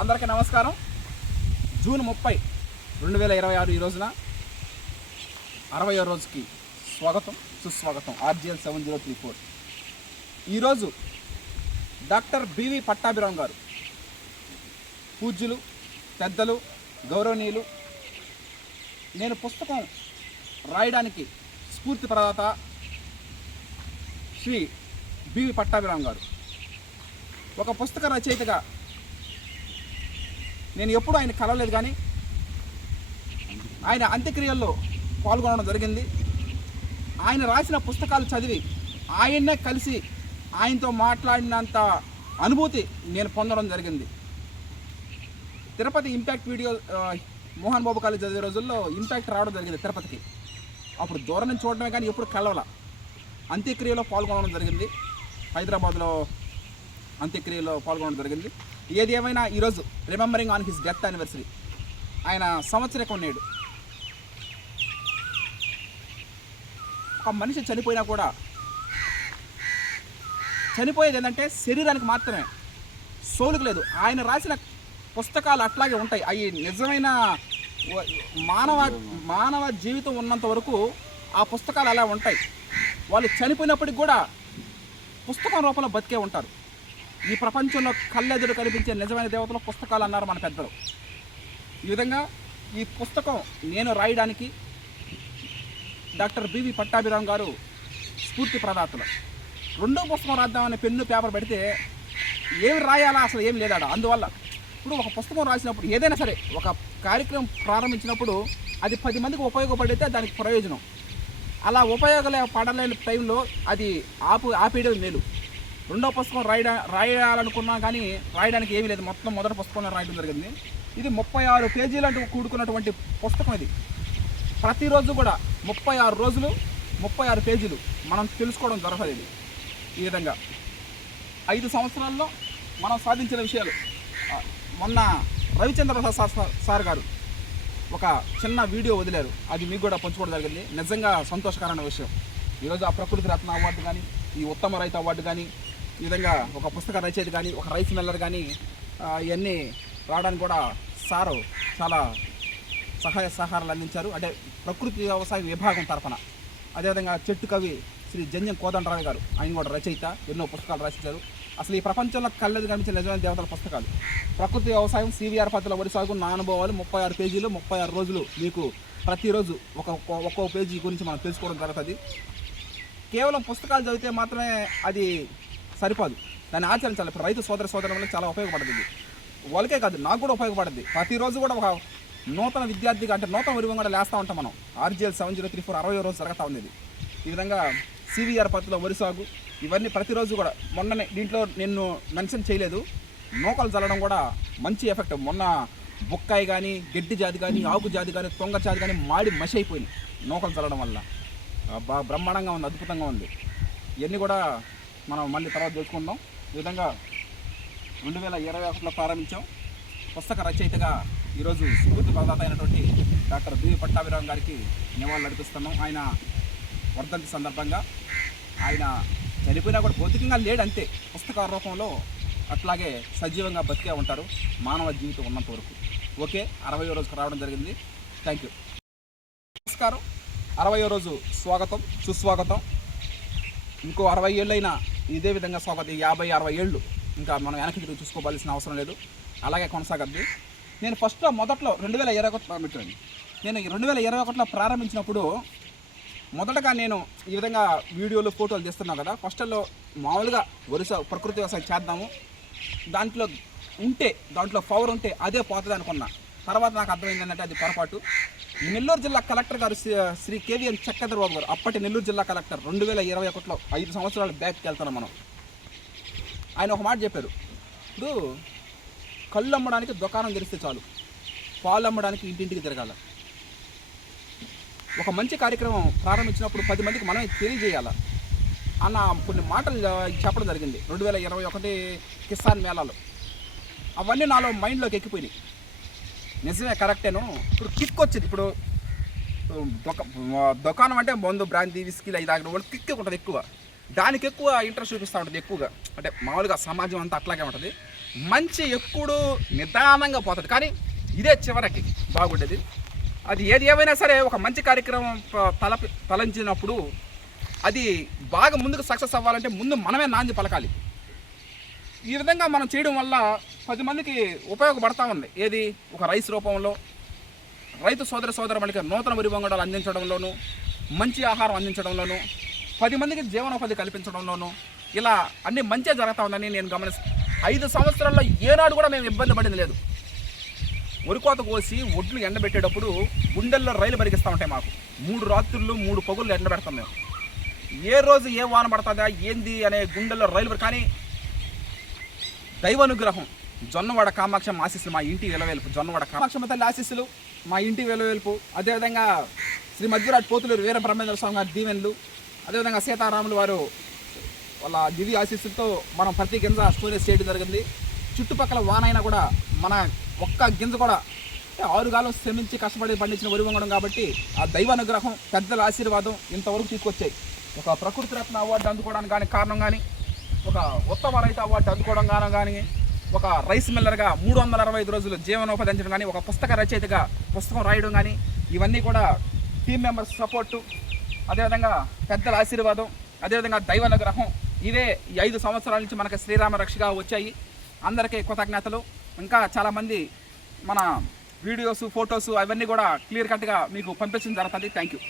అందరికీ నమస్కారం. జూన్ 30, 2026 ఈ రోజున 60వ రోజుకి స్వాగతం సుస్వాగతం. RGL 7034. ఈరోజు డాక్టర్ బివి పట్టాభిరామ్ గారు, పూజ్యులు, పెద్దలు, గౌరవనీయులు, నేను పుస్తకం రాయడానికి స్ఫూర్తి ప్రదాత శ్రీ బివి పట్టాభిరామ్ గారు. ఒక పుస్తక రచయితగా నేను ఎప్పుడూ ఆయన కలవలేదు, కానీ ఆయన అంత్యక్రియల్లో పాల్గొనడం జరిగింది. ఆయన రాసిన పుస్తకాలు చదివి ఆయన్నే కలిసి ఆయనతో మాట్లాడినంత అనుభూతి నేను పొందడం జరిగింది. Tirupati impact video Mohan Babu college చదివే రోజుల్లో ఇంపాక్ట్ రావడం జరిగింది తిరుపతికి. అప్పుడు దూరం నుంచి చూడడమే కానీ ఎప్పుడు కలవల. అంత్యక్రియలో పాల్గొనడం జరిగింది, హైదరాబాద్లో అంత్యక్రియలో పాల్గొనడం జరిగింది. ఏది ఏమైనా ఈరోజు remembering on his death anniversary, ఆయన సంవత్సరకం నేడు. ఒక మనిషి చనిపోయినా కూడా చనిపోయేది ఏంటంటే శరీరానికి మాత్రమే, సోలుకు లేదు. ఆయన రాసిన పుస్తకాలు అట్లాగే ఉంటాయి. అవి నిజమైన మానవ జీవితం ఉన్నంత వరకు ఆ పుస్తకాలు అలా ఉంటాయి. వాళ్ళు చనిపోయినప్పటికి కూడా పుస్తకం రూపంలో బతికే ఉంటారు. ఈ ప్రపంచంలో కళ్ళెదురు కనిపించే నిజమైన దేవతలు పుస్తకాలు అన్నారు మన పెద్దలు. ఈ విధంగా ఈ పుస్తకం నేను రాయడానికి డాక్టర్ బివి పట్టాభిరామ్ గారు స్ఫూర్తి ప్రదాతలు. రెండో పుస్తకం రాద్దామని పెన్ను పేపర్ పెడితే ఏమి రాయాలా అసలు ఏం లేదాడ. అందువల్ల ఇప్పుడు ఒక పుస్తకం రాసినప్పుడు ఏదైనా సరే ఒక కార్యక్రమం ప్రారంభించినప్పుడు అది 10 మందికి ఉపయోగపడితే దానికి ప్రయోజనం. అలా ఉపయోగపడలేని టైంలో అది ఆపేయడం మేలు. రెండో పుస్తకం రాయాలనుకున్నా కానీ రాయడానికి ఏమీ లేదు. మొత్తం మొదటి పుస్తకంలో రాయడం జరిగింది. ఇది 36 పేజీలంటూ కూడుకున్నటువంటి పుస్తకం. ఇది ప్రతిరోజు కూడా 36 రోజులు 36 పేజీలు మనం తెలుసుకోవడం జరగదు. ఇది ఈ విధంగా 5 సంవత్సరాల్లో మనం సాధించిన విషయాలు. మొన్న రవిచంద్ర ప్రసాద్ సార్ గారు ఒక చిన్న వీడియో వదిలారు, అది మీకు కూడా పంచుకోవడం జరిగింది. నిజంగా సంతోషకరమైన విషయం. ఈరోజు ఆ ప్రకృతి రత్న అవార్డు కానీ, ఈ ఉత్తమ రైతు అవార్డు కానీ, ఈ విధంగా ఒక పుస్తక రచయిత కానీ, ఒక రైస్ మిల్లర్ కానీ ఇవన్నీ రావడానికి కూడా సారు చాలా సహాయ సహకారాలు అందించారు. అంటే ప్రకృతి వ్యవసాయ విభాగం తరఫున. అదేవిధంగా చెట్టు కవి శ్రీ జంజం కోదండరావు గారు, ఆయన కూడా రచయిత, ఎన్నో పుస్తకాలు రచించారు. అసలు ఈ ప్రపంచంలో కళ్ళెదు కనిపించే నిజమైన దేవతల పుస్తకాలు. ప్రకృతి వ్యవసాయం, CVR పద్ధతుల వరి సాగు, నా అనుభవాలు, 36 పేజీలు 36 రోజులు. మీకు ప్రతిరోజు ఒక్కో పేజీ గురించి మనం తెలుసుకోవడం జరుగుతుంది. కేవలం పుస్తకాలు చదివితే మాత్రమే అది సరిపోదు, దాన్ని ఆచరించాలి. ఇప్పుడు రైతు సోదరులకు చాలా ఉపయోగపడుతుంది. వాళ్ళకే కాదు, నాకు కూడా ఉపయోగపడుతుంది. ప్రతిరోజు కూడా ఒక నూతన విద్యార్థిగా, అంటే నూతన ఉరివం కూడా లేస్తూ ఉంటాం మనం. RGL 7034 60వ రోజు జరుగుతూ ఉంది. ఈ విధంగా CVR పద్ధతిలో వరి సాగు, ఇవన్నీ ప్రతిరోజు కూడా. మొన్ననే దీంట్లో నేను మెన్షన్ చేయలేదు, నూకలు చల్లడం కూడా మంచి ఎఫెక్ట్. మొన్న బొక్కాయి కానీ, గడ్డి జాతి కానీ, ఆకు జాతి కానీ, తొంగ జాతి కానీ మాడి మసి అయిపోయింది నూకలు చల్లడం వల్ల. బ్రహ్మాండంగా ఉంది, అద్భుతంగా ఉంది. ఇవన్నీ కూడా మనం మళ్ళీ తర్వాత తెలుసుకుందాం. ఈ విధంగా 2021లో ప్రారంభించాం. పుస్తక రచయితగా ఈరోజు స్ఫూర్తి ప్రదాత అయినటువంటి డాక్టర్ బివి పట్టాభిరామ్ గారికి నివాళులు అర్పిస్తున్నాం. ఆయన వర్ధంతి సందర్భంగా. ఆయన చనిపోయినా కూడా భౌతికంగా లేడు, అంతే. పుస్తక రూపంలో అట్లాగే సజీవంగా బతికే ఉంటారు మానవ జీవితం ఉన్నంత వరకు. ఓకే, 60వ రోజుకు రావడం జరిగింది. Thank you. నమస్కారం. 60వ రోజు స్వాగతం సుస్వాగతం. ఇంకో 60 ఏళ్ళైనా ఇదే విధంగా స్వాగతం. 50-60 ఏళ్ళు ఇంకా మనం వెనక్కి తిరిగి చూసుకోవాల్సిన అవసరం లేదు, అలాగే కొనసాగద్ది. నేను మొదట్లో 2021 పెట్టాను. నేను 2021లో ప్రారంభించినప్పుడు మొదటగా నేను ఈ విధంగా వీడియోలు ఫోటోలు తీస్తున్నాను కదా. ఫస్ట్లో మామూలుగా ప్రకృతి వ్యవసాయం చేద్దాము, దాంట్లో పవర్ ఉంటే అదే పోతుంది అనుకున్నా. తర్వాత నాకు అర్థమైంది ఏంటంటే అది పొరపాటు. నెల్లూరు జిల్లా కలెక్టర్ గారు శ్రీ KVN చక్రధర్ బాబు గారు, అప్పటి నెల్లూరు జిల్లా కలెక్టర్, 2021లో 5 సంవత్సరాల బ్యాక్కి వెళ్తున్నాం మనం. ఆయన ఒక మాట చెప్పారు, ఇప్పుడు కళ్ళు అమ్మడానికి దుకాణం తెరిస్తే చాలు, పాలు అమ్మడానికి ఇంటింటికి తిరగాల. ఒక మంచి కార్యక్రమం ప్రారంభించినప్పుడు 10 మందికి మనమే తెలియజేయాల అన్న కొన్ని మాటలు చెప్పడం జరిగింది 2021 కిసాన్ మేళాలో. అవన్నీ నాలో మైండ్లోకి ఎక్కిపోయినాయి. నిజమే, కరెక్టేను. ఇప్పుడు కిక్ వచ్చింది. ఇప్పుడు దుకాణం అంటే మందు, బ్రాంతి, విస్కీలు అవి తాగిన వాళ్ళు కిక్ ఉంటుంది ఎక్కువ. దానికి ఎక్కువ ఇంట్రెస్ట్ చూపిస్తూ ఉంటుంది ఎక్కువగా. అంటే మామూలుగా సమాజం అంతా అట్లాగే ఉంటుంది. మంచి ఎక్కుడు నిదానంగా పోతుంది, కానీ ఇదే చివరికి బాగుండేది. అది ఏది ఏమైనా సరే ఒక మంచి కార్యక్రమం తలంచినప్పుడు అది బాగా ముందుకు సక్సెస్ అవ్వాలంటే ముందు మనమే నాంది పలకాలి. ఈ విధంగా మనం చేయడం వల్ల 10 మందికి ఉపయోగపడతా ఉంది. ఏది ఒక రైస్ రూపంలో రైతు సోదరులకి నూతన వరి వంగడాలు అందించడంలోనూ, మంచి ఆహారం అందించడంలోనూ, 10 మందికి జీవనోపాధి కల్పించడంలోనూ ఇలా అన్ని మంచిగా జరుగుతూ ఉందని నేను గమనిస్తాను. 5 సంవత్సరాల్లో ఏనాడు కూడా మేము ఇబ్బంది పడింది లేదు. వరికోత కోసి ఒడ్లు ఎండబెట్టేటప్పుడు గుండెల్లో రైలు పరిగిస్తూ ఉంటాయి. మాకు 3 రాత్రులు 3 పగుళ్ళు ఎండబెడతాం మేము. ఏ రోజు ఏ వాన పడుతుందా ఏంది అనే గుండెల్లో రైలు. కానీ దైవానుగ్రహం, జొన్నవాడ కామాక్షమ్మ ఆశీస్సులు మా ఇంటి వెలవేల్పు, జొన్నవాడ కామాక్షమ్మ తల్లి ఆశీస్సులు మా ఇంటి వెలవేల్పు, అదేవిధంగా శ్రీ మధ్యరాజ్ పోతులూరు వీర బ్రహ్మేంద్ర స్వామి గారి దీవెనలు, అదేవిధంగా సీతారాములు వారు వాళ్ళ దివ్య ఆశీస్సులతో మనం ప్రతి గింజ స్టోరేజ్ చేయడం జరిగింది. చుట్టుపక్కల వాన అయినా కూడా మన ఒక్క గింజ కూడా 6 కాలం శ్రమించి కష్టపడి పండించిన వరి వంగడం కాబట్టి ఆ దైవానుగ్రహం, పెద్దల ఆశీర్వాదం ఇంతవరకు తీసుకొచ్చాయి. ఒక ప్రకృతి రత్న అవార్డు అందుకోవడానికి కానీ కారణం కానీ, ఒక ఉత్తమ రైతు అవార్డు అందుకోవడం కానీ, ఒక రైస్ మిల్లర్గా 365 రోజులు జీవనోపాధి అందించడం కానీ, ఒక పుస్తక రచయితగా పుస్తకం రాయడం కానీ, ఇవన్నీ కూడా టీం మెంబర్స్ సపోర్టు, అదేవిధంగా పెద్దల ఆశీర్వాదం, అదేవిధంగా దైవానుగ్రహం, ఇవే ఈ 5 సంవత్సరాల నుంచి మనకు శ్రీరామ రక్షగా వచ్చాయి. అందరికీ కృతజ్ఞతలు. ఇంకా చాలామంది మన వీడియోస్, ఫొటోస్ అవన్నీ కూడా క్లియర్ కట్గా మీకు పంపించడం జరుగుతుంది. Thank you.